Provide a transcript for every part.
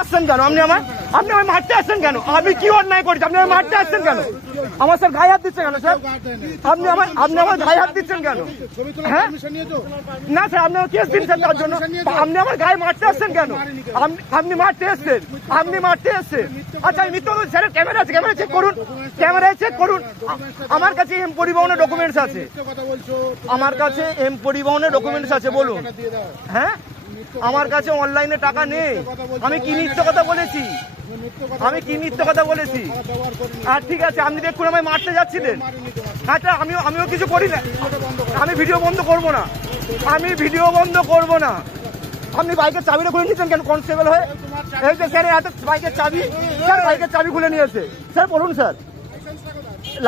আসছেন কেন? আপনি আমার আপনি আমার মারতে আসছেন কেন? আমি কি অন্যায় করেছি? আপনি আমার মারতে আসছেন কেন? আমার স্যার গায়ে হাত দিচ্ছেন কেন, স্যার? আপনি আমার আপনি আমার গায়ে হাত দিচ্ছেন কেন? হ্যাঁ? না, স্যার, আপনি কেস দিচ্ছেন তার জন্য। আপনি আমার গায়ে মারতে আসছেন কেন? আপনি- মারতে এসছেন। আপনি মারতে এসছেন। আচ্ছা আমি মিথ্যা স্যার ক্যামেরা আছে, ক্যামেরা চেক করুন। ক্যামেরায় চেক করুন। আমার কাছে এম পরিবহনের ডকুমেন্টস আছে। আমার কাছে এম পরিবহনের ডকুমেন্টস আছে, বলুন। হ্যাঁ? আমার কাছে অনলাইনে টাকা নেই। আমি কি মিথ্যে কথা বলেছি? আমি কি মিথ্যে কথা বলেছি? আর ঠিক আছে, আপনি দেখুন আমায় মারতে যাচ্ছিলেন। আচ্ছা আমিও আমিও কিছু করি না। আমি ভিডিও বন্ধ করব না। আমি ভিডিও বন্ধ করব না। আপনি বাইকের চাবিটা খুলে নিয়েছেন কেন? কনস্টেবল হয়ে? এই যে স্যার হাতে বাইকের চাবি। স্যার, বাইকের চাবি খুলে নিয়েছে স্যার, বলুন, স্যার।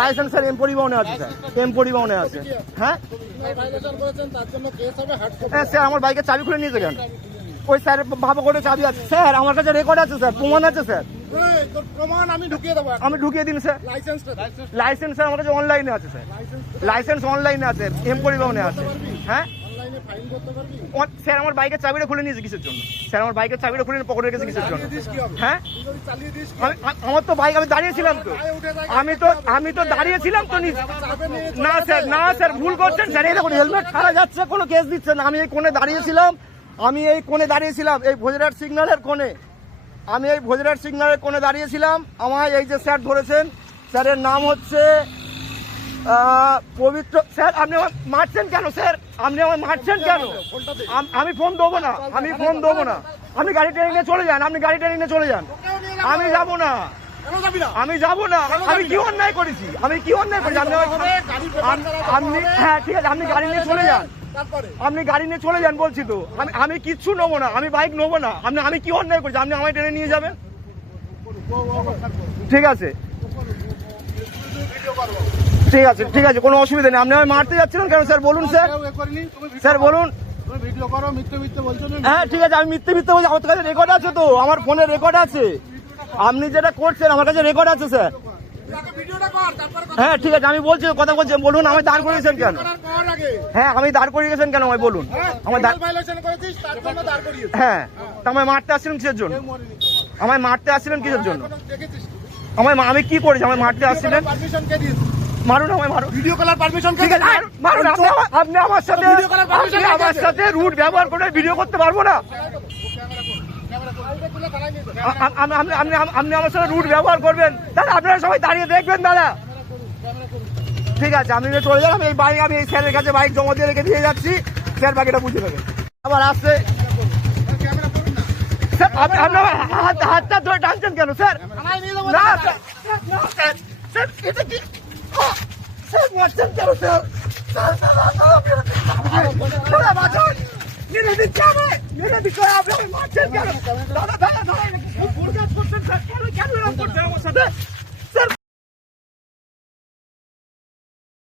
লাইসেন্স স্যার এম পরিবহনে আছে স্যার। এম পরিবহনে আছে। হ্যাঁ? হ্যাঁ স্যার আমার বাইকের চাবি খুলে নিয়ে কেন ওই স্যার ভাবো করে চাবি আছে। স্যার আমার কাছে রেকর্ড আছে স্যার। প্রমাণ আছে স্যার। প্রমাণ আমি ঢুকিয়ে দেবো আমি ঢুকিয়ে দিন স্যার। লাইসেন্স লাইসেন্স স্যার আমার কাছে অনলাইনে আছে স্যার। লাইসেন্স অনলাইনে আছে এম পরিবহনে আছে। হ্যাঁ? স্যার আমার বাইকের চাবিটা খুলে নিয়েছে কিসের জন্য? স্যার আমার বাইকের চাবিটা খুলে পকেটে রেখেছে কিসের জন্য? হ্যাঁ? আমার তো বাইক আমি দাঁড়িয়েছিলাম তো। আমি তো আমি তো দাঁড়িয়েছিলাম তো না স্যার না স্যার ভুল করছেন। স্যার এই দেখুন হেলমেট ছাড়া যাচ্ছে কোনো কেস দিচ্ছেন না। আমি এই কোণে দাঁড়িয়েছিলাম। আমি এই কোণে দাঁড়িয়েছিলাম এই ভোজরাট সিগন্যালের কোণে। আমি এই ভোজরাট সিগন্যালের কোণে দাঁড়িয়েছিলাম। আমায় এই যে স্যার ধরেছেন স্যারের নাম হচ্ছে পবিত্র স্যার, আপনি আমার মারছেন কেন, স্যার? আপনি আমার মারছেন কেন? আমি ফোন দেবো না, আমি ফোন দেবো না। আপনি গাড়ি ট্রেনে নিয়ে চলে যান, আপনি গাড়ি ট্রেনে নিয়ে চলে যান। আমি যাব না। আমি যাব না। আমি কি অন্যায় করেছি? আমি কি অন্যায় করেছি? আপনি আপনি হ্যাঁ ঠিক আছে, আপনি গাড়ি নিয়ে চলে যান। আপনি গাড়ি নিয়ে চলে যান বলছি তো। আমি আমি কিচ্ছু নেব না, আমি বাইক নেব না। আপনি আমি কি অন্যায় করেছি? আপনি আমায় ট্রেনে নিয়ে যাবেন? ঠিক আছে। ঠিক আছে ঠিক আছে কোনো অসুবিধা নেই। আপনি আমায় মারতে যাচ্ছিলেন কেন? স্যার বলুন স্যার। স্যার বলুন। করো হ্যাঁ ঠিক আছে আমি মিথ্যে মিথ্যে বলছি। আমার কাছে রেকর্ড আছে তো আমার ফোনে রেকর্ড আছে। আপনি যেটা করছেন আমার কাছে রেকর্ড আছে স্যার। কর হ্যাঁ ঠিক আছে আমি বলছি কথা বলছি বলুন আমি দাঁড় করে করিয়েছেন কেন? হ্যাঁ আমি দাঁড় করিয়ে গেছেন কেন আমায় বলুন। হ্যাঁ আমার হ্যাঁ তা আমায় মারতে আসছিলেন কিসের জন্য? আমায় মারতে আসছিলেন কিসের জন্য? আমায় মা- আমি কি করেছি? আমার মারতে আসছিলেন? পারমিশন কে দিয়েছিস মারুন আমায় মারুন। ভিডিও কলার পারমিশন ঠিক আছে মারুন, আপনি আমার- আপনি আমার সাথে ভিডিও আমার সাথে রুট ব্যবহার করে ভিডিও করতে পারব না? আম- আপনি আমার সাথে রুট ব্যবহার করবেন। দাদা আপনারা সবাই দাঁড়িয়ে দেখবেন দাদা। ঠিক আছে নিয়ে চলে যান আমি এই বাইক আমি এই স্যারের কাছে বাইক জমা দিয়ে রেখে দিয়ে যাচ্ছি। স্যার বাকিটা বুঝে নেবেন আবার আসছে। স্যার আপনি আমার হাত হাতটা ধরে টানছেন কেন স্যার না স্যার স্যার, এটা কি স্যার মারছেন কেন স্যার স্যার স্যার, বাঁচান। মেরে দিচ্ছে আমায়। মেরে দিচ্ছে, আপনি মারছেন কেন? দাদা, দাদা, দাদা, ভুল কাজ করছেন, স্যার? কেন- কেন এরকম করছেন আমার সাথে?